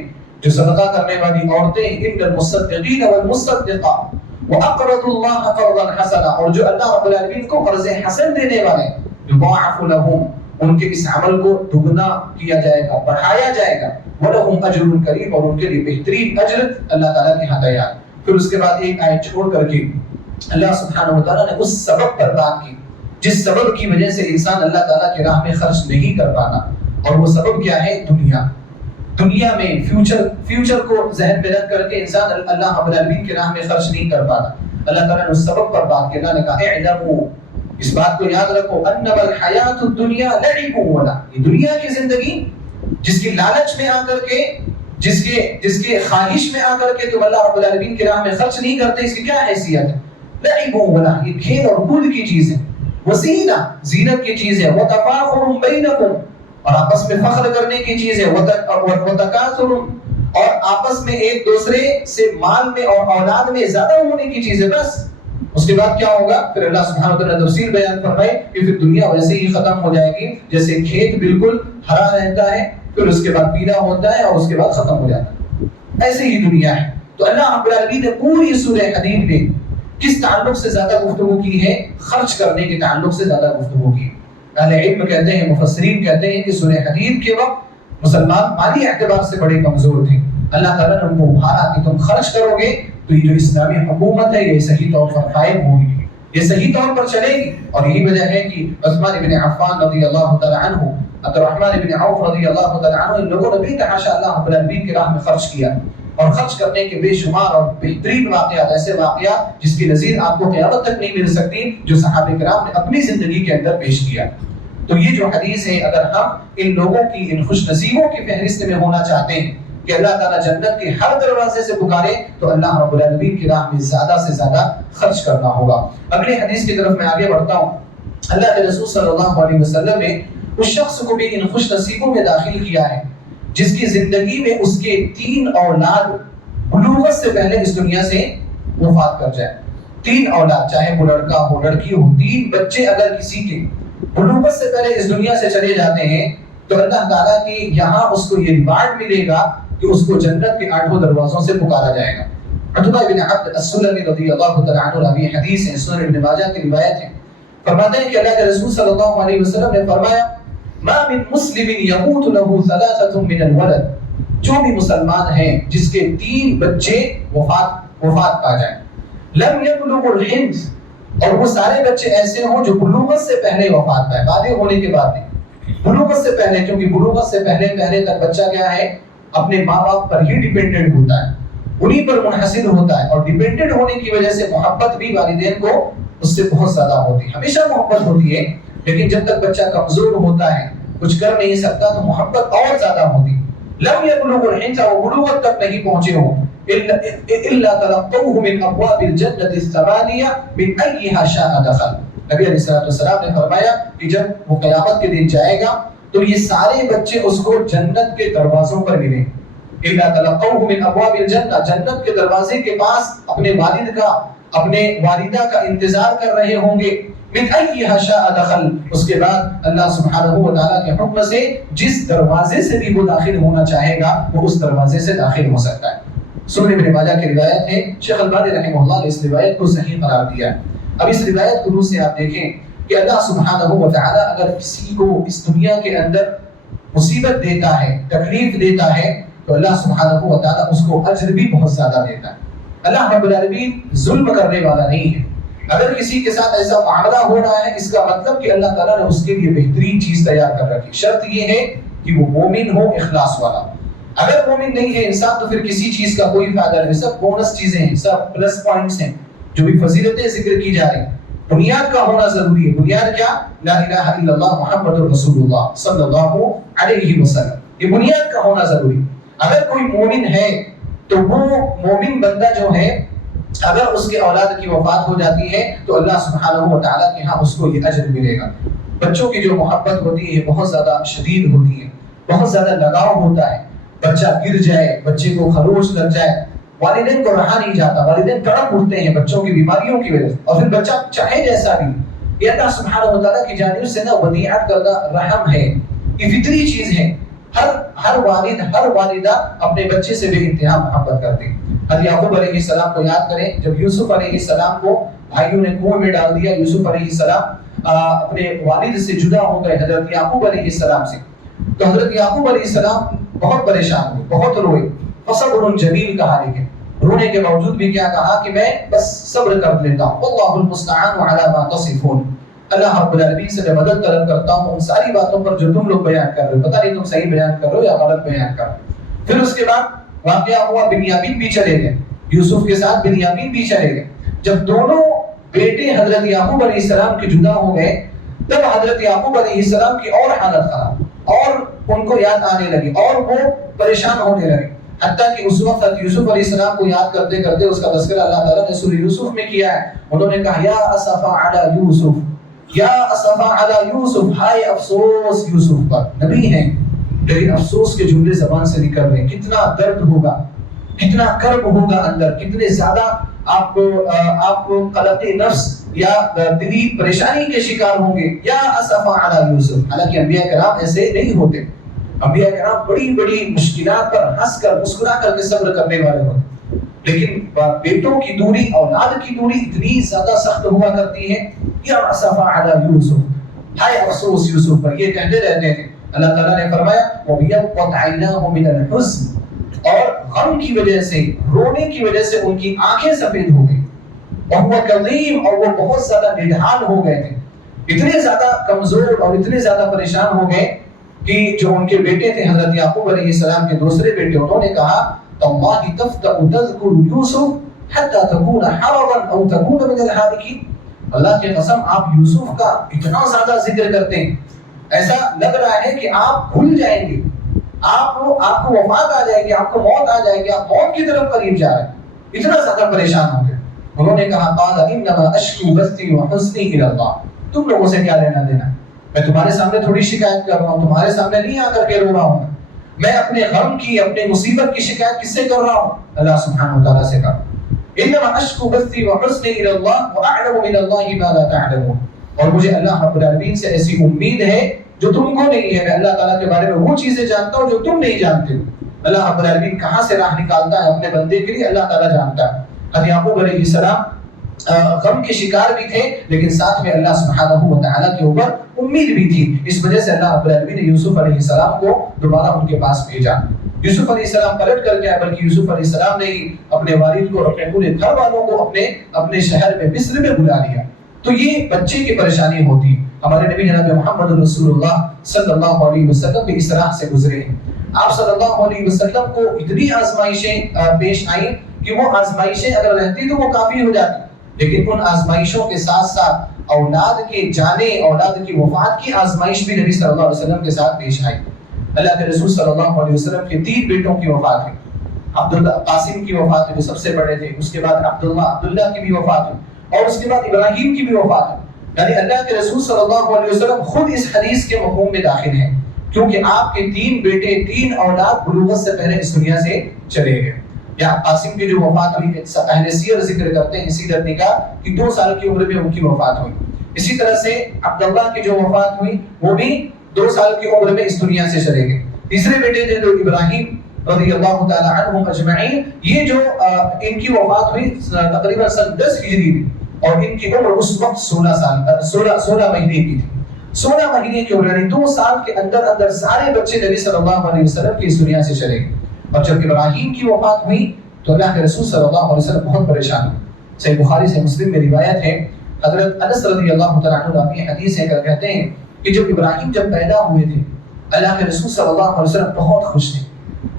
جو صدقہ کرنے والی عورتیں، إِنَّ الْمُصَّدِّقِينَ وَالْمُصَّدِّقَاتِ وَأَقْرَضُوا اللَّهَ قَرْضًا حَسَنًا، اور جو اللہ رب العالمین کو قرض حسن دینے والے يُضَاعَفُ لَهُمْ، ان کے اس عمل کو دگنا کیا جائے گا، بڑھایا جائے گا. وَلَهُمْ أَجْرٌ كَرِيمٌ، اور ان کے لیے بہترین اجر اللہ تعالیٰ کے ہاں تیار. پھر اس کے بعد ایک آیت چھوڑ کر کے اللہ سبحانہ وتعالیٰ نے اس سبب پر بات کی جس سبب کی وجہ سے انسان اللہ تعالیٰ کی راہ میں خرچ نہیں کر پاتا، اور وہ سبب کیا ہے؟ دنیا میں فیوچر کو ذہن میں رکھ کر کے انسان اللہ رب العالمین کی راہ میں خرچ نہیں کر پاتا. اللہ تعالیٰ نے اس سبب پر بات کی. اللہ نے کہا اعلموا، اس بات کو یاد رکھو، انما الحیات الدنیا لعب ولا، یہ دنیا کی زندگی جس کی لالچ میں آ کر کے، جس کے خواہش میں آ کر کے تم اللہ رب العالمین کی راہ میں خرچ نہیں کرتے، اس کی کیا حیثیت ہے؟ لعب ولا، یہ کھیل اور کود کی چیز ہے، وزینہ، زینت کی چیز ہے، وتفاخر بینکم، اور آپس میں فخر کرنے کی چیز ہے، وتکاثر، اور آپس میں ایک دوسرے سے مال میں اور اولاد میں زیادہ ہونے کی چیز ہے. بس اس کے بعد کیا ہوگا؟ پھر اللہ سبحانہ وتعالیٰ نے تفصیل بیان فرمائی کہ پھر دنیا ویسے ہی ختم ہو جائے گی جیسے کھیت بالکل ہرا رہتا ہے، پھر اس کے بعد پیلا ہوتا ہے اور اس کے بعد ختم ہو جاتا ہے. ایسے ہی دنیا ہے. تو اللہ رب العالمین نے پوری سورہ حدید میں کس تعلق سے زیادہ گفتگو کی ہے؟ خرچ کرنے کے تعلق سے زیادہ گفتگو کی. اہل علم کہتے ہیں، مفسرین کہتے ہیں کہ سورہ حدید کے وقت مسلمان مالی اعتبار سے بڑے کمزور تھے. اللہ تعالیٰ نے ان کو ابھارا کہ تم خرچ کرو گے تو یہ جو اسلامی حکومت ہے یہ صحیح طور پر قائم ہوگی، یہ صحیح طور پر چلے گی. اور یہی وجہ ہے کہ عثمان بن عفان رضی اللہ تعالی عنہ، عبد الرحمن بن عوف رضی اللہ تعالی عنہ، ان لوگوں نے بھی تحاشا اللہ رب العالمین کی راہ میں خرچ کیا، اور خرچ کرنے کے بے شمار اور بہترین واقعات، ایسے واقعات جس کی نظیر آپ کو قیامت تک نہیں مل سکتی، جو صحابہ کرام نے اپنی زندگی کے اندر پیش کیا. تو یہ جو حدیث ہے، اگر ہم ان لوگوں کی، ان خوش نصیبوں کی فہرست میں ہونا چاہتے ہیں کہ اللہ تعالیٰ جنت کے ہر دروازے سے پکارے تو اللہ رب العالمین کی راہ میں زیادہ سے زیادہ خرچ کرنا ہوگا۔ اگلی حدیث کی طرف میں آگے بڑھتا ہوں۔ اللہ کے رسول صلی اللہ علیہ وسلم نے اس شخص کو بھی ان خوش نصیبوں میں داخل کیا ہے جس کی زندگی میں اس کے 3 اولاد بلوغت سے پہلے اس دنیا سے وفات کر جائے۔ 3 اولاد، چاہے وہ لڑکا ہو لڑکی ہو، 3 بچے اگر کسی کے بلوغت سے پہلے اس دنیا سے چلے جاتے ہیں تو اللہ تعالیٰ کی یہاں اس کو یہ ریوارڈ ملے گا کہ اس کو جنت کے 8 دروازوں سے پکارا جائے گا۔ عتبہ بن عبد السلمی رضی اللہ تعالیٰ عنہ راوی حدیث ہے، سنن ابن ماجہ کی روایت ہے، فرماتے ہیں کہ اللہ کے رسول صلی اللہ علیہ وسلم نے فرمایا ما من مسلم يموت له 3 من الولد، جو بھی مسلمان ہیں جس کے 3 بچے وفات پا جائیں، لم يبلغ الحنث، اور وہ سارے بچے ایسے ہوں جو بلوغت سے پہلے وفات پائے، بالغ ہونے کے بعد نہیں، بلوغت سے پہلے، کیونکہ بلوغت سے پہلے تک بچہ کیا ہے، اپنے ماں باپ پر ہی ڈیپینڈنٹ ہوتا ہے، انہی پر منحصر ہوتا ہے، اور ڈیپینڈنٹ ہونے کی وجہ سے محبت بھی والدین کو اس سے بہت زیادہ ہوتی ہے، ہمیشہ محبت ہوتی ہے، لیکن جب تک بچہ کمزور ہوتا ہے، کچھ کر نہیں سکتا، تو محبت اور زیادہ ہوتی ہے۔ لم يبلغ الحنث، وہ بلوغت تک نہیں پہنچے ہوں، الا تلقوه من ابواب الجنة الثمانية من ايها شاء دخل، نبی علیہ الصلوۃ والسلام نے فرمایا کہ جب وہ قیامت کے دن جائے گا تو یہ سارے بچے اس کو جنت کے دروازوں پر ملیں گے، الا تلقوه من ابواب الجنة، جنت کے دروازے کے پاس اپنے والد کا، اپنے والدہ کا انتظار کر رہے ہوں گے، من ایہا شاء دخل، اس کے بعد اللہ سبحانہ و تعالیٰ کے حکم سے جس دروازے سے بھی وہ داخل ہونا چاہے گا وہ اس دروازے سے داخل ہو سکتا ہے۔ سنن ابن ماجہ کی روایت ہے، شیخ البانی رحمہ اللہ نے اس روایت کو صحیح قرار دیا ہے۔ اب اس روایت کو روح سے آپ دیکھیں کہ اللہ سبحانہ و تعالیٰ اگر کسی کو اس دنیا کے اندر مصیبت دیتا ہے، تکلیف دیتا ہے، تو اللہ سبحانہ و تعالیٰ اس کو اجر بھی بہت زیادہ دیتا ہے۔ اللہ رب العالمین ظلم کرنے والا نہیں ہے، اگر کسی کے ساتھ ایسا معاملہ ہو رہا ہے اس کا مطلب کہ اللہ تعالیٰ نے اس کے لیے بہترین چیز تیار کر رکھی، شرط یہ ہے کہ وہ مومن ہو، اخلاص والا۔ اگر مومن نہیں ہے انسان تو پھر کسی چیز کا کوئی فائدہ نہیں، سب بونس چیزیں ہیں، سب پلس پوائنٹس ہیں، جو بھی فضیلتیں ذکر کی جا رہی ہیں، بنیاد کا ہونا ضروری ہے۔ بنیاد کیا؟ لا الہ الا اللہ محمد رسول اللہ صلی اللہ علیہ وسلم، یہ بنیاد کا ہونا ضروری۔ اگر کوئی مومن ہے تو وہ مومن بندہ جو ہے اگر اس کے اولاد کی وفات ہو جاتی ہے تو اللہ سبحانہ و تعالیٰ کے ہاں اس کو یہ اجر ملے گا۔ بچوں کی جو محبت ہوتی ہے بہت زیادہ شدید ہوتی ہے، بہت زیادہ لگاؤ ہوتا ہے، بچہ گر جائے، بچے کو خروش لگ جائے، والدین کو رہا نہیں جاتا، والدین تڑپ اٹھتے ہیں بچوں کی بیماریوں کی وجہ سے، اور پھر بچہ چاہے جیسا بھی، یہ اللہ سبحانہ و تعالیٰ کی جانب سے نا ودیعت کردہ رحم ہے، یہ فطری چیز ہے۔ ہر والد، ہر والدہ اپنے بچے سے بے انتہا محبت کرتے ہیں۔ حضرت یعقوب علیہ السلام کو یاد کریں، جب یوسف علیہ السلام کو بھائیوں نے کنویں میں ڈال دیا، یوسف علیہ السلام اپنے والد سے جدا ہو گئے حضرت یعقوب علیہ السلام سے، تو حضرت یعقوب علیہ السلام بہت پریشان ہوئے، بہت روئے، فصبر جمیل کہا، لیکن رونے کے باوجود بھی کیا کہا کہ میں بس صبر کر لیتا ہوں، واللہ المستعان علی ما تصفون، اللہ رب العالمین سے میں مدد طلب کرتا ہوں ان ساری باتوں پر جو تم لوگ بیان کر رہے ہو، پتہ نہیں تم صحیح بیان کر رہے ہو یا غلط بیان کر رہے ہو۔ پھر اس کے بعد واقعہ ہوا، بنیامین بھی چلے گئے، یوسف کے ساتھ بنیامین بھی چلے گئے۔ جب دونوں بیٹے حضرت یعقوب علیہ السلام کے جدا ہو گئے تب حضرت یعقوب علیہ السلام کی اور حالت خراب، اور ان کو یاد آنے لگی اور وہ پریشان ہونے لگے، حتیٰ کہ اس وقت یوسف علیہ السلام کو یاد کرتے کرتے اس کا تذکرہ اللہ تعالیٰ نے سورہ یوسف میں کیا ہے۔ انہوں نے کہا یا اسفا علی یوسف، یا اسفا علی یوسف، ہائے افسوس یوسف پر۔ نبی ہیں لیکن افسوس کے جملے زبان سے نکل رہے ہیں، کتنا درد ہوگا، کتنا کرب ہوگا اندر، کتنے زیادہ آپ قلق نفس یا دلی پریشانی کے شکار ہوں گے۔ یا اسفا علی یوسف، حالانکہ انبیاء کرام ایسے نہیں ہوتے، انبیاء کرام بڑی بڑی مشکلات پر ہنس کر مسکرا کر کے صبر کرنے والے ہوتے، لیکن بیٹوں کی دوری، اولاد کی دوری اتنی زیادہ سخت ہوا کرتی ہے۔ یا اسفا علی یوسف، ہائے افسوس یوسف پر، یہ کہتے رہتے تھے۔ اللہ تعالیٰ نے فرمایا وَبِيَضَّتْ عَيْنَاهُ مِنَ الْحُزْنِ، اور غم کی وجہ سے، رونے کی وجہ سے ان کی آنکھیں سفید ہو گئی، وَهُوَ كَظِيمٌ، اور وہ بہت زیادہ نڈھال ہو گئے تھے، اتنے زیادہ کمزور اور اتنے زیادہ پریشان ہو گئے کہ جو ان کے بیٹے تھے حضرت یعقوب علیہ السلام کے دوسرے بیٹے، انہوں نے کہا تَاللَّهِ تَفْتَأُ تَذْكُرُ يُوسُف حَتَّى تَكُونَ حَرَضًا أَوْ تَكُونَ مِنَ الْهَالِكِينَ، اللہ کی قسم آپ یوسف کا اتنا زیادہ ذکر کرتے ہیں، ایسا لگ رہا ہے کہ آپ بھول جائیں گے، آپ کو وفات آ جائے گی، آپ کو موت آ جائے گی، آپ موت کی طرف قریب جا رہے ہیں، اتنا زیادہ پریشان ہو گئے۔ انہوں نے کہا قال انما اشکو بثی وحزنی الی اللہ، تم لوگوں سے کیا لینا دینا، میں تمہارے سامنے تھوڑی شکایت کر رہا ہوں، تمہارے سامنے نہیں آ کر کے رو رہا ہوں، میں اپنے غم کی، اپنے مصیبت کی شکایت کس سے کر رہا ہوں؟ اللہ سبحانہ و تعالیٰ سے کر۔ انما اشکو بثی وحزنی الی اللہ واعلم من اللہ ما لا تعلمون، اور مجھے اللہ رب العالمین سے ایسی امید ہے جو تم کو نہیں ہے، میں اللہ تعالیٰ کے بارے میں وہ چیزیں جانتا ہوں جو تم نہیں جانتے۔ اللہ رب العالمین کہاں سے راہ نکالتا ہے اپنے بندے کے لیے اللہ تعالیٰ جانتا ہے۔ حضرت یعقوب علیہ السلام غم کے شکار بھی تھے، لیکن ساتھ میں اللہ سبحانہ و تعالیٰ کے اوپر امید بھی تھی، اس وجہ سے اللہ رب العالمین نے یوسف علیہ السلام کو دوبارہ ان کے پاس بھیجا۔ یوسف علیہ السلام پلٹ کر کے آئے، بلکہ یوسف علیہ السلام نے ہی اپنے والد کو اور اپنے پورے گھر والوں کو اپنے شہر میں مصر میں بلا لیا۔ تو یہ بچے کی پریشانی ہوتی ہے۔ ہمارے نبی جناب محمد رسول اللہ صلی اللہ علیہ وسلم بھی اس طرح سے گزرے ہیں۔ آپ صلی اللہ علیہ وسلم کو اتنی آزمائشیں پیش آئیں کہ وہ آزمائشیں اگر رہتی تو وہ کافی ہو جاتی، لیکن ان آزمائشوں کے ساتھ ساتھ اولاد کے جانے، اولاد کی وفات کی آزمائش بھی نبی صلی اللہ علیہ وسلم کے ساتھ پیش آئی۔ اللہ کے رسول صلی اللہ علیہ وسلم کے 3 بیٹوں کی وفات ہوئی۔ عبداللہ قاسم کی وفات ہوئی جو سب سے بڑے تھے، اس کے بعد عبداللہ کی بھی وفات ہوئی، اور اس کے بعد ابراہیم کی بھی وفات ہوئی۔ یعنی اللہ کے رسول صلی اللہ علیہ وسلم خود اس حدیث کے مفہوم میں داخل ہیں، کیونکہ آپ کے 3 بیٹے، 3 اولاد بلوغت سے پہلے اس دنیا سے چلے گئے۔ یا قاسم کی جو وفات ہوئی، اہل سیر ذکر کرتے ہیں سیرت نگاہ کہ 2 سال کی عمر میں ان کی وفات ہوئی۔ اسی طرح سے عبداللہ کی جو وفات ہوئی وہ بھی 2 سال کی عمر میں اس دنیا سے چلے گئے۔ تیسرے بیٹے تھے جو ابراہیم رضی اللہ تعالی عنہم اجمعین، یہ جو ان کی وفات ہوئی تقریباً سن 10 ہجری میں، اور ان کی عمر اس وقت 16 مہینے کی تھی۔ 16 مہینے کی عمر، یعنی 2 سال کے اندر اندر سارے بچے نبی صلی اللہ علیہ وسلم کی اس دنیا سے چلے گئے۔ اور جب ابراہیم کی وفات ہوئی تو اللہ کے رسول صلی اللہ علیہ وسلم بہت پریشان ہوئے۔ صحیح بخاری سے مسلم میں روایت ہے، حضرت انس رضی اللہ تعالیٰ عنہ اپنی حدیث ہے کہتے ہیں کہ جب ابراہیم پیدا ہوئے تھے، اللہ کے رسول صلی اللہ علیہ وسلم بہت خوش تھے،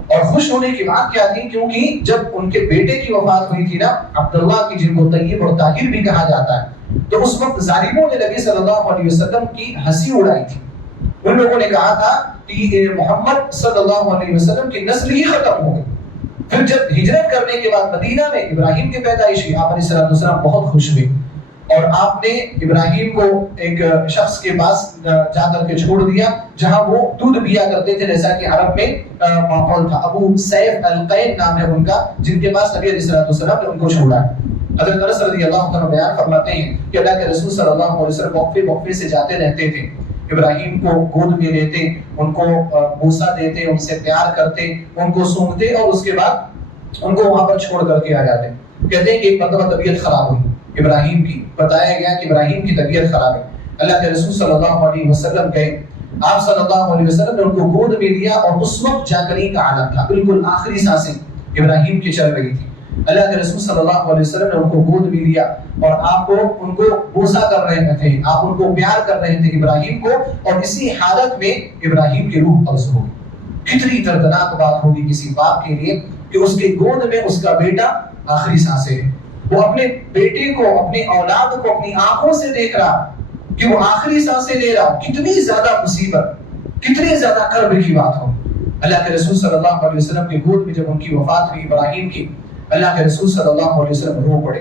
اور خوش ہونے کی بات کیا تھی، کیونکہ جب ان کے بیٹے کی وفات ہوئی تھی نا، عبداللہ کی، جن کو طیب اور طاہر بھی کہا جاتا ہے، تو اس وقت ظالموں نے نبی صلی اللہ علیہ وسلم کی ہنسی اڑائی تھی۔ ان لوگوں نے کہا تھا کہ محمد صلی اللہ علیہ وسلم کی نسل ہی ختم ہو گئی۔ پھر جب ہجرت کرنے کے بعد مدینہ میں ابراہیم کی پیدائش ہوئی، آپ علیہ السلام بہت خوش ہوئے، اور آپ نے ابراہیم کو ایک شخص کے پاس جا کر کے چھوڑ دیا جہاں وہ دودھ پیا کرتے تھے، جیسا کہ عرب میں ماحول تھا۔ ابو سیف القین نام ہے ان کا، جن کے پاس نبی علیہ السلام نے ان کو چھوڑا ہے۔ حضرت انس رضی اللہ عنہ بیان فرماتے ہیں کہ اللہ کے رسول صلی اللہ علیہ وسلم وقفے سے جاتے رہتے تھے، ابراہیم کو گود میں لیتے، ان کو بوسہ دیتے، ان سے پیار کرتے، ان کو سونگتے، اور اس کے بعد ان کو وہاں پر چھوڑ کر کے آ جاتے۔ کہتے ہیں کہ ایک مرتبہ طبیعت خراب ہوئی ابراہیم کی، بتایا گیا کہ ابراہیم کی طبیعت خراب ہے۔ اللہ کے رسول صلی اللہ علیہ وسلم گئے، آپ صلی اللہ علیہ وسلم نے ان کو گود میں لیا، اور اس وقت جاگری کا عالم تھا، بالکل آخری سانسیں ابراہیم کی چل رہی تھی۔ اللہ کے رسول صلی اللہ علیہ وسلم نے ان کو گود میں لیا، اور آپ ان کو بوسہ کر رہے تھے، آپ ان کو پیار کر رہے تھے ابراہیم کو، اور اسی حالت میں ابراہیم کی روح قبض ہو گئی۔ کتنی دردناک بات ہوگی کسی باپ کے لیے کہ اس کے گود میں اس کا بیٹا آخری سانسیں ہے، وہ اپنے بیٹے کو، اپنی اولاد کو اپنی آنکھوں سے دیکھ رہا کہ وہ آخری سانسیں لے رہا۔ کتنی زیادہ مصیبت، کتنی زیادہ کرب کی بات ہو۔ اللہ کے رسول صلی اللہ علیہ وسلم کے گود میں جب ان کی وفات ہوئی ابراہیم کی، اللہ کے رسول صلی اللہ علیہ وسلم رو پڑے،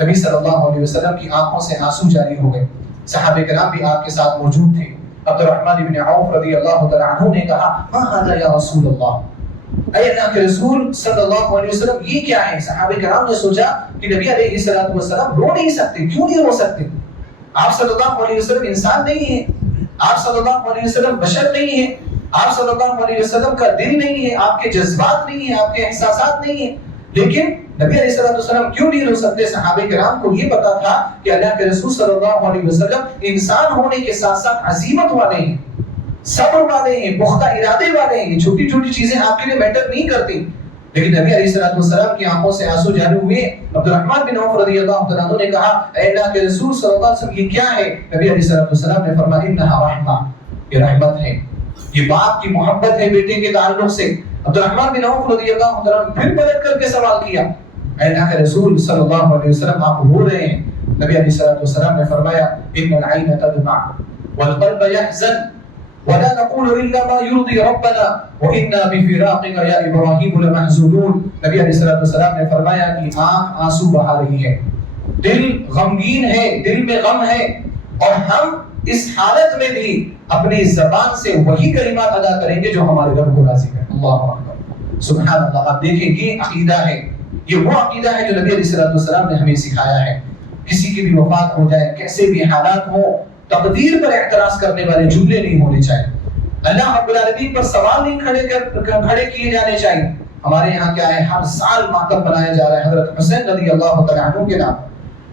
نبی صلی اللہ علیہ وسلم کی آنکھوں سے آنسو جاری ہو گئے۔ صحابہ کرام بھی آپ کے ساتھ موجود تھے۔ عبد الرحمن بن عوف رضی اللہ تعالی عنہ نے کہا، ما ھذا یا رسول اللہ، اے اللہ کے رسول صلی اللہ علیہ وسلم یہ کیا ہے؟ صحابہ کرام نے سوچا کہ نبی علیہ السلام رو نہیں سکتے، کیوں نہیں رو سکتے؟ آپ صلی اللہ علیہ وسلم انسان نہیں ہیں، آپ صلی اللہ علیہ وسلم بشر نہیں ہیں، آپ صلی اللہ علیہ وسلم کا دل نہیں ہے، آپ کے جذبات نہیں ہیں، آپ کے احساسات نہیں ہیں، لیکن نبی علیہ السلام کیوں نہیں رو سکتے؟ صحابہ کرام کو یہ پتا تھا کہ اللہ کے رسول صلی اللہ علیہ وسلم انسان ہونے کے ساتھ ساتھ عزیمت والے ہیں، صبر والے ہیں، پختہ ارادے والے ہیں۔ یہ چھوٹی چھوٹی چیزیں آپ کے لیے میٹر نہیں کرتی، لیکن نبی علیہ السلام کی آنکھوں سے آنسو جاری ہوئے۔ عبد الرحمن بن عوف رضی اللہ عنہ نے کہا، اے اللہ کے رسول صلی اللہ علیہ وسلم یہ کیا ہے؟ نبی علیہ السلام نے فرمایا، انھا رحمہ، یہ رحمت ہے، یہ باپ کی محبت ہے بیٹے کے تعلق سے۔ عبد الرحمن بن عوف رضی اللہ عنہ پھر پلٹ کر کے سوال کیا، اے اللہ کے رسول صلی اللہ علیہ وسلم آپ رو رہے ہیں؟ نبی علیہ السلام نے فرمایا، ان العین تدمع والقلب يحزن ولا نقول الا ما يرضي ربنا وانا بفراقك يا ابراهيم لمحزونون. نبی علیہ السلام نے فرمایا کہ آنکھ آنسو بہا رہی ہے، دل غمگین ہے، دل میں غم ہے، اور ہم اس حالت میں بھی اپنی زبان سے وہی کلمات ادا کریں گے جو ہمارے رب کو راضی کریں. اللہ اکبر، سبحان اللہ. آپ دیکھیں یہ عقیدہ ہے، یہ وہ عقیدہ ہے جو نبی علیہ السلام نے ہمیں سکھایا ہے. کسی کی بھی وفات ہو جائے، کیسے بھی حالات ہو، تقدیر پر اعتراض کرنے والے جملے نہیں ہونے چاہیے. اللہ رب العالمین پر سوال نہیں کھڑے کیے جانے چاہیے. ہمارے یہاں کیا ہے، ہر سال ماتم منایا جا رہا ہے حضرت حسین رضی اللہ تعالیٰ عنہ کے نام.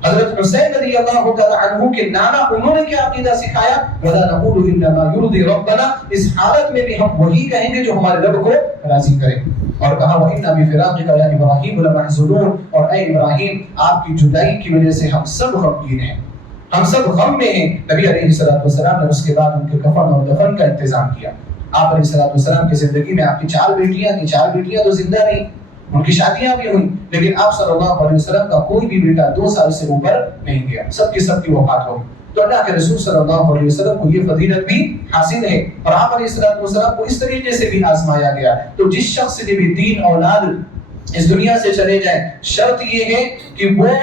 حضرت حسین رضی اللہ تعالیٰ عنہ کے نانا انہوں نے کیا عقیدہ سکھایا؟ وَلَا نَقُولُ إِلَّا مَا يُرْضِي رَبَّنَا. اس حالت میں بھی ہم وہی کہیں گے جو ہمارے رب کو راضی کرے. اور کہا وَإِنَّا بِفِرَاقِكَ يَا إِبْرَاهِيمُ لَمَحْزُونُونَ. اور اے ابراہیم، آپ کی جدائی کی وجہ سے ہم سب غمگین ہیں، ہم سب غم میں ہیں. نبی علیہ السلام نے اس کے بعد ان کے کفن اور دفن کا انتظام کیا. آپ علیہ السلام کی زندگی میں آپ کی 4 بیٹیاں تھیں. 4 بیٹیاں تو زندہ نہیں، ان کی شادیاں بھی ہوئیں، لیکن آپ صلی اللہ علیہ وسلم کا کوئی بھی بیٹا 2 سال سے اوپر نہیں گیا. سب کی وفات ہو گئی. تو اللہ کے رسول صلی اللہ علیہ وسلم کو یہ فضیلت بھی حاصل ہے. اور آپ علیہ السلام کو اس طریقے سے بھی آزمایا گیا. تو جس شخص کے بھی 3 اولاد اس دنیا سے چلے جائیں، شرط یہ ہے کہ وہ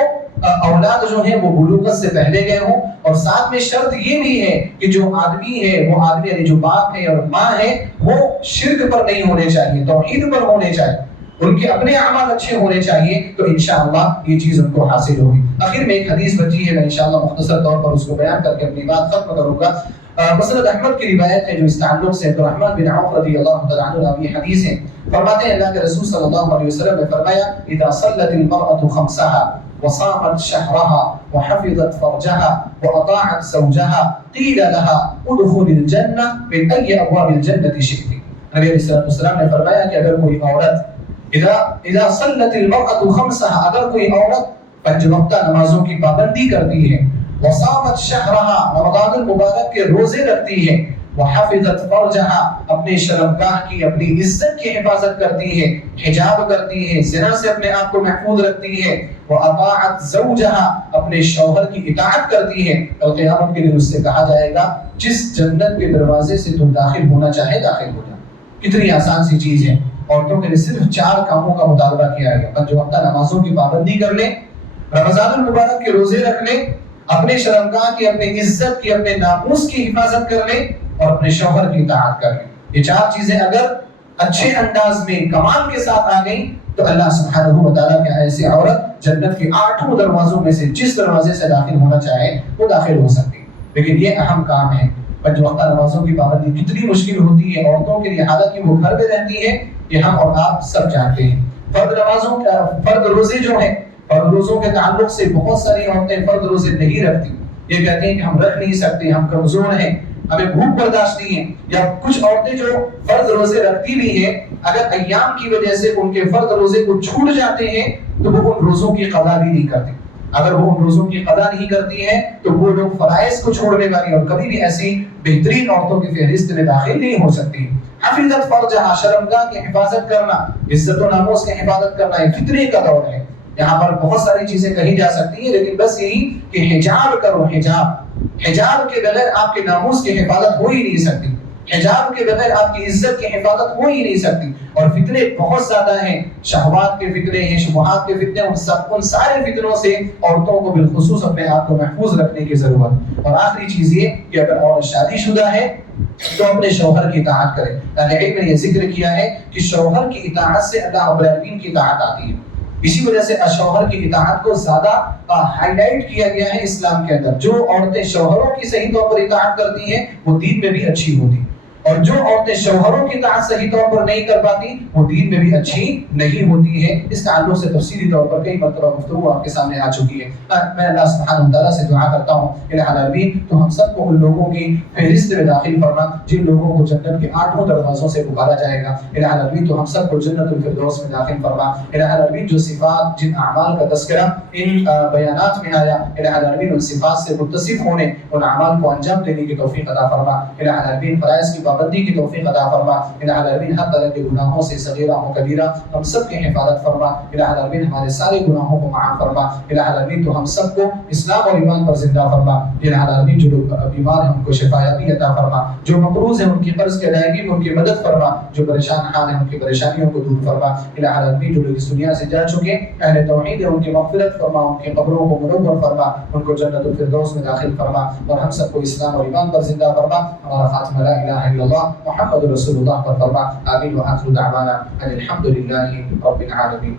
اولاد جو ہیں وہ بلوغت سے پہلے گئے ہوں. اور ساتھ میں شرط یہ بھی ہے کہ جو آدمی ہے، وہ آدمی یعنی جو باپ ہے اور ماں ہے، وہ شرک پر نہیں ہونے چاہیے، توحید پر ہونے چاہیے، ان کے اپنے اعمال اچھے ہونے چاہیے. تو انشاءاللہ یہ چیز ان کو حاصل ہوگی. آخر میں ایک حدیث بچی ہے، میں انشاءاللہ مختصر طور پر اس کو بیان کر کے اپنی بات ختم کروں گا. مسند احمد کی روایت ہے جو اس تعلق سے عبدالرحمن بن عوف رضی اللہ تعالیٰ عنہ یہ حدیث ہے. فرماتے ہیں اللہ کے رسول صلی اللہ علیہ وسلم نے فرمایا اذا صلت المرأة خمسها وصامت شهرها وحفظت فرجها وأطاعت زوجها قيل لها ادخل الجنة من أي أبواب الجنة شئت. نبی علیہ السلام نے فرمایا کہ اگر کوئی عورت اذا صلت المرأة خمسها، اگر کوئی عورت 5 وقتہ نمازوں کی پابندی کرتی ہے، وصامت شهرها، رمضان المبارک کے روزے رکھتی ہے، وحفظت فرجها، اپنے شرمگاہ کی، اپنی عزت کی حفاظت کرتی ہے، حجاب کرتی ہے، زنا سے اپنے آپ کو محفوظ رکھتی ہے، وأطاعت زوجها، اپنے شوہر کی اطاعت کرتی ہے. اور قیامت کے دن اس سے کہا جائے گا جس جنت کے دروازے سے تم داخل ہونا چاہے داخل ہو جا. کتنی آسان سی چیز ہے. عورتوں کے لیے صرف 4 کاموں کا مطالبہ کیا گیا. 5 وقتہ نمازوں کی پابندی کر لیں، رمضان المبارک کے روزے رکھ لیں، اپنے شرمگاہ کی، اپنے عزت کی، اپنے ناموس کی حفاظت کر لیں، اور اپنے شوہر کی اطاعت کر لیں. یہ 4 چیزیں اگر اچھے انداز میں کمال کے ساتھ آ گئیں تو اللہ سبحانہ و تعالیٰ کے ایسے عورت جنت کے 8 دروازوں میں سے جس دروازے سے داخل ہونا چاہے وہ داخل ہو سکتی. لیکن یہ اہم کام ہے. 5 وقتہ نمازوں کی پابندی کتنی مشکل ہوتی ہے عورتوں کے لیے، حالانکہ وہ گھر پہ رہتی ہے، یہ ہم اور آپ سب جانتے ہیں. فرض روزے جو ہیں، فرض روزوں کے تعلق سے بہت ساری عورتیں فرض روزے نہیں رکھتی. یہ کہتے ہیں کہ ہم رکھ نہیں سکتے، ہم کمزور ہیں، ہمیں بھوک برداشت نہیں ہے. یا کچھ عورتیں جو فرض روزے رکھتی بھی ہیں، اگر ایام کی وجہ سے ان کے فرض روزے کو چھوٹ جاتے ہیں تو وہ ان روزوں کی قضا بھی نہیں کرتی. اگر وہ ان روزوں کی قضا نہیں کرتی ہیں تو وہ لوگ فرائض کو چھوڑنے والی اور کبھی بھی ایسی بہترین عورتوں کی فہرست میں داخل نہیں ہو سکتی. حفظت فرجہا، شرمگاہ کی حفاظت کرنا، عزت و ناموس کی حفاظت کرنا ایک فتنے کا دور ہے. یہاں پر بہت ساری چیزیں کہی جا سکتی ہیں، لیکن بس یہی کہ حجاب کرو. حجاب کے بغیر آپ کے ناموس کی حفاظت ہو ہی نہیں سکتی. حجاب کے بغیر آپ کی عزت کی حفاظت ہو ہی نہیں سکتی. اور فتنے بہت زیادہ ہیں، شہوات کے فتنے ہیں، شبہات کے فتنے، ان سارے فتنوں سے عورتوں کو بالخصوص اپنے آپ کو محفوظ رکھنے کی ضرورت. اور آخری چیز یہ کہ اگر عورت شادی شدہ ہے تو اپنے شوہر کی اطاعت کرے. اہل علم نے یہ ذکر کیا ہے کہ شوہر کی اطاعت سے اللہ رب العالمین کی اطاعت آتی ہے. اسی وجہ سے شوہر کی اطاعت کو زیادہ ہائی لائٹ کیا گیا ہے اسلام کے اندر. جو عورتیں شوہروں کی صحیح طور پر اطاعت کرتی ہیں وہ دین میں بھی اچھی ہوتی، اور جو عورتیں شوہروں کی اطاعت صحیح طور پر نہیں کر پاتی وہ دین میں بھی اچھی نہیں ہوتی ہے. اس تعلق سے تفصیلی طور پر کئی مرتبہ گفتگو آپ کے سامنے آ چکی ہے. میں اللہ سبحانہ وتعالیٰ سے دعا کرتا ہوں الہ العالمین تو ہم سب کو ان لوگوں کی فہرست میں داخل فرما جن لوگوں کو جنت کے 8 دروازوں سے پکارا جائے گا. الہ العالمین تو ہم سب کو جنت الفردوس میں داخل فرما. الہ العالمین جو صفات، جن اعمال کا تذکرہ ان بیانات میں آیا، الہ العالمین ان صفات سے متصف ہونے، ان اعمال کو انجام دینے کی توفیق عطا فرما. الہ العالمین فرائض کی پابندی کی توفیق عطا فرما الہ العالمین ہر طرح کے گناہوں سے صغیرہ و کبیرہ ہم سب کی حفاظت فرما الہ العالمین ہمارے سارے گناہوں کو معاف فرما الہ العالمین تو ہم سب کو اسلام اور ایمان پر زندہ فرما الہ العالمین جو لوگ بیمار ہیں ان کو شفایابی عطا فرما جو مقروض ہیں ان کی قرض کی ادائیگی میں ان کی مدد فرما جو پریشان حال ہیں ان کی پریشانیوں کو دور فرما الہ العالمین جو لوگ اس دنیا سے جا چکے اہل توحید ہیں ان کی مغفرت فرما ان کی قبروں کو منور فرما ان کو جنت الفردوس میں داخل فرما اور ہم سب کو اسلام اور ایمان پر زندہ فرما ہمارا خاتمہ لا الہ الا اللہ محمد رسول اللہ پر فرما آمین وآخر دعوانا ان الحمد للہ رب العالمین